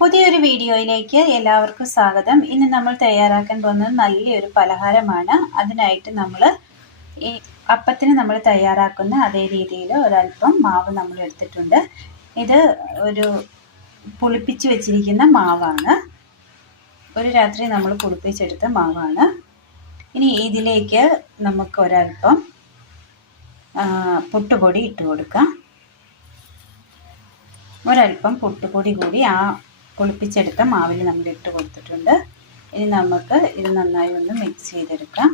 പുതിയൊരു വീഡിയോയിലേക്ക് എല്ലാവർക്കും സ്വാഗതം. ഇന്ന് നമ്മൾ തയ്യാറാക്കാൻ പോകുന്നത് നല്ലൊരു പലഹാരമാണ്. അതിനായിട്ട് നമ്മൾ ഈ അപ്പത്തിന് നമ്മൾ തയ്യാറാക്കുന്ന അതേ രീതിയിൽ ഒരല്പം മാവ് നമ്മൾ എടുത്തിട്ടുണ്ട്. ഇത് ഒരു പുളിപ്പിച്ച് വെച്ചിരിക്കുന്ന മാവാണ്. ഒരു രാത്രി നമ്മൾ പുളിപ്പിച്ചെടുത്ത മാവാണ്. ഇനി ഇതിലേക്ക് നമുക്ക് ഒരല്പം പുട്ടുപൊടി ഇട്ട് കൊടുക്കാം. ഒരല്പം പുട്ടുപൊടി കൂടി ആ പുളിപ്പിച്ചെടുത്ത മാവിൽ നമ്മൾ ഇട്ട് കൊടുത്തിട്ടുണ്ട്. ഇനി നമുക്ക് ഇത് നന്നായി ഒന്ന് മിക്സ് ചെയ്തെടുക്കാം.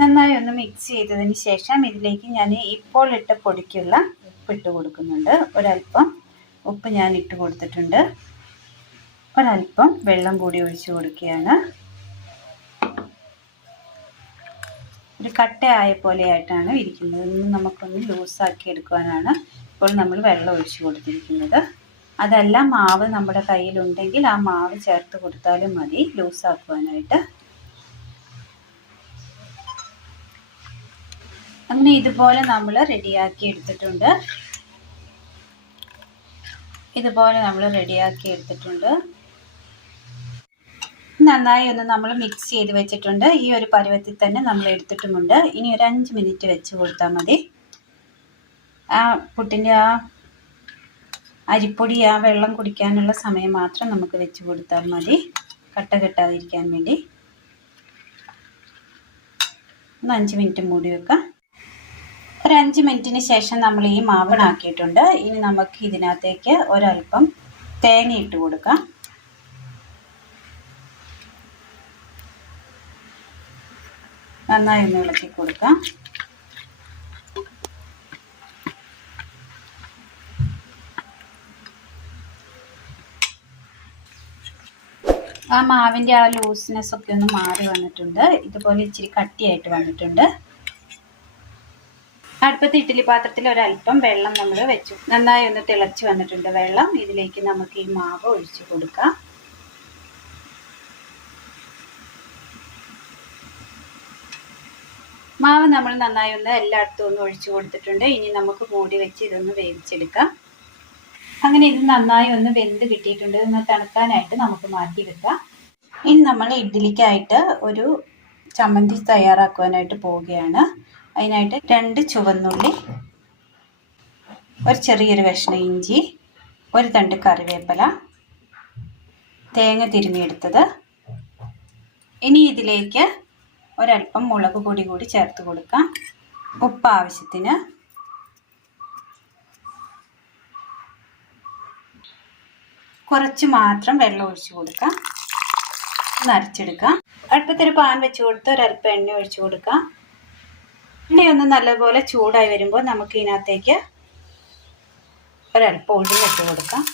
നന്നായി ഒന്ന് മിക്സ് ചെയ്തതിന് ശേഷം ഇതിലേക്ക് ഞാൻ ഇപ്പോൾ ഇട്ട പൊടിക്കുള്ള ഉപ്പിട്ട് കൊടുക്കുന്നുണ്ട്. ഒരല്പം ഉപ്പ് ഞാൻ ഇട്ട് കൊടുത്തിട്ടുണ്ട്. ഒരല്പം വെള്ളം കൂടി ഒഴിച്ചു കൊടുക്കുകയാണ്. ഒരു കട്ടയായ പോലെയായിട്ടാണ് ഇരിക്കുന്നത്. നമുക്കൊന്ന് ലൂസാക്കി എടുക്കുവാനാണ് ഇപ്പോൾ നമ്മൾ വെള്ളം ഒഴിച്ചു കൊടുത്തിരിക്കുന്നത്. അതല്ല മാവ് നമ്മുടെ കയ്യിലുണ്ടെങ്കിൽ ആ മാവ് ചേർത്ത് കൊടുത്താലും മതി ലൂസാക്കുവാനായിട്ട്. അങ്ങനെ ഇതുപോലെ നമ്മൾ റെഡിയാക്കി എടുത്തിട്ടുണ്ട്. നന്നായി ഒന്ന് നമ്മൾ മിക്സ് ചെയ്ത് വെച്ചിട്ടുണ്ട്. ഈ ഒരു പരുവത്തിൽ തന്നെ നമ്മൾ എടുത്തിട്ടുമുണ്ട്. ഇനി ഒരു 5 മിനിറ്റ് വെച്ച് കൊടുത്താൽ മതി. ആ പുട്ടിൻ്റെ ആ അരിപ്പൊടി ആ വെള്ളം കുടിക്കാനുള്ള സമയം മാത്രം നമുക്ക് വെച്ച് കൊടുത്താൽ മതി, കട്ട കെട്ടാതിരിക്കാൻ വേണ്ടി. ഒന്ന് 5 മിനിറ്റ് മൂടി വെക്കാം. ഒരു 5 മിനിറ്റിന് ശേഷം നമ്മൾ ഈ മാവിനാക്കിയിട്ടുണ്ട്. ഇനി നമുക്ക് ഇതിനകത്തേക്ക് ഒരല്പം തേങ്ങ ഇട്ട് കൊടുക്കാം. നന്നായി ഒന്ന് ഇളക്കി കൊടുക്കാം. ആ മാവിൻ്റെ ആ ലൂസ്നെസ് ഒക്കെ ഒന്ന് മാറി വന്നിട്ടുണ്ട്. ഇതുപോലെ ഇച്ചിരി കട്ടിയായിട്ട് വന്നിട്ടുണ്ട്. അടുപ്പത്ത് ഇഡ്ഡലി പാത്രത്തിൽ ഒരല്പം വെള്ളം നമ്മൾ വെച്ചു. നന്നായി ഒന്ന് തിളച്ച് വന്നിട്ടുണ്ട് വെള്ളം. ഇതിലേക്ക് നമുക്ക് ഈ മാവ് ഒഴിച്ചു കൊടുക്കാം. മാവ് നമ്മൾ നന്നായി ഒന്ന് എല്ലായിടത്തും ഒന്ന് ഒഴിച്ചു കൊടുത്തിട്ടുണ്ട്. ഇനി നമുക്ക് മൂടി വെച്ച് ഇതൊന്ന് വേവിച്ചെടുക്കാം. അങ്ങനെ ഇത് നന്നായി ഒന്ന് വെന്ത് കിട്ടിയിട്ടുണ്ട്. ഒന്ന് തണുക്കാനായിട്ട് നമുക്ക് മാറ്റി വെക്കാം. ഇനി നമ്മൾ ഇഡ്ഡലിക്കായിട്ട് ഒരു ചമ്മന്തി തയ്യാറാക്കുവാനായിട്ട് പോവുകയാണ്. അതിനായിട്ട് 2 ചുവന്നുള്ളി, ഒരു ചെറിയൊരു കഷ്ണം ഇഞ്ചി, ഒരു തണ്ട് കറിവേപ്പില, തേങ്ങ തിരുമ്മിയെടുത്തത്. ഇനി ഇതിലേക്ക് ഒരല്പം മുളക് പൊടി കൂടി ചേർത്ത് കൊടുക്കാം. ഉപ്പ് ആവശ്യത്തിന്. കുറച്ച് മാത്രം വെള്ളം ഒഴിച്ചു കൊടുക്കാം. നരച്ചെടുക്കാം. അടുപ്പത്തൊരു പാൻ വെച്ച് കൊടുത്ത് ഒരല്പം എണ്ണ ഒഴിച്ചു കൊടുക്കാം. എണ്ണയൊന്ന് നല്ലപോലെ ചൂടായി വരുമ്പോൾ നമുക്ക് ഇതിനകത്തേക്ക് ഒരല്പം ഉഴുന്നിട്ട് കൊടുക്കാം.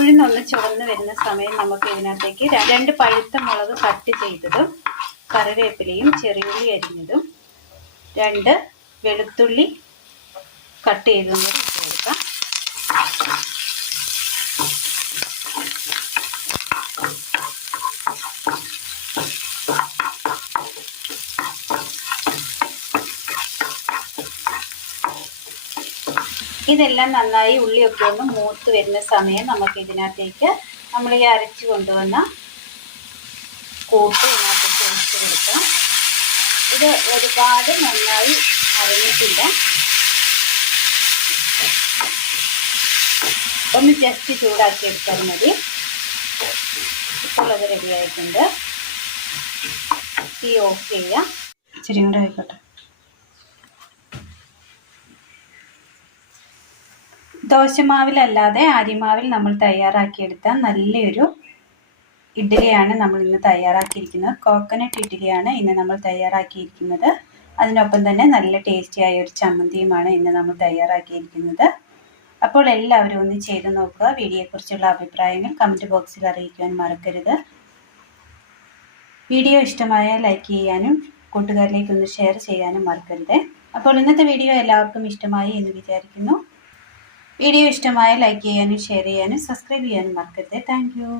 ഉഴുന്നൊന്ന് ചുവന്ന് വരുന്ന സമയം നമുക്ക് ഇതിനകത്തേക്ക് 2 പഴുത്ത മുളക് കട്ട് ചെയ്തതും കറിവേപ്പിലയും ചെറിയുള്ളി അരിഞ്ഞതും 2 വെളുത്തുള്ളി കട്ട് ചെയ്തതും കൂടി ഇട്ട് കൊടുക്കാം. ഇതെല്ലാം നന്നായി ഉള്ളിയൊക്കെ ഒന്ന് മൂത്ത് വരുന്ന സമയം നമുക്ക് ഇതിനകത്തേക്ക് നമ്മൾ ഈ അരച്ച് കൊണ്ടുവന്ന കൂട്ട് ഇതിനകത്തേക്ക് ഒഴിച്ച് കൊടുക്കാം. ഇത് ഒരുപാട് നന്നായി അരഞ്ഞിട്ടില്ല, ഒന്ന് ജസ്റ്റ് ചൂടാക്കി എടുത്താൽ മതി. ഇപ്പോൾ അത് റെഡി ആയിട്ടുണ്ട്. തീ ഓഫ് ചെയ്യാം. ഇച്ചിരി കൂടെ ആയിക്കോട്ടെ. ദോശമാവിലല്ലാതെ അരിമാവിൽ നമ്മൾ തയ്യാറാക്കിയെടുത്ത നല്ലൊരു ഇഡ്ഡലിയാണ് നമ്മൾ ഇന്ന് തയ്യാറാക്കിയിരിക്കുന്നത്. കോക്കനട്ട് ഇഡ്ഡലിയാണ് ഇന്ന് നമ്മൾ തയ്യാറാക്കിയിരിക്കുന്നത്. അതിനൊപ്പം തന്നെ നല്ല ടേസ്റ്റിയായ ഒരു ചമ്മന്തിയുമാണ് ഇന്ന് നമ്മൾ തയ്യാറാക്കിയിരിക്കുന്നത്. അപ്പോൾ എല്ലാവരും ഒന്ന് ചെയ്ത് നോക്കുക. വീഡിയോയെക്കുറിച്ചുള്ള അഭിപ്രായങ്ങൾ കമൻറ്റ് ബോക്സിൽ അറിയിക്കുവാൻ മറക്കരുത്. വീഡിയോ ഇഷ്ടമായാൽ ലൈക്ക് ചെയ്യാനും കൂട്ടുകാരിലേക്കൊന്ന് ഷെയർ ചെയ്യാനും മറക്കരുത്. അപ്പോൾ ഇന്നത്തെ വീഡിയോ എല്ലാവർക്കും ഇഷ്ടമായി എന്ന് വിചാരിക്കുന്നു. വീഡിയോ ഇഷ്ടമായ ലൈക്ക് ചെയ്യാനും ഷെയർ ചെയ്യാനും സബ്സ്ക്രൈബ് ചെയ്യാനും മറക്കരുത്. Thank you.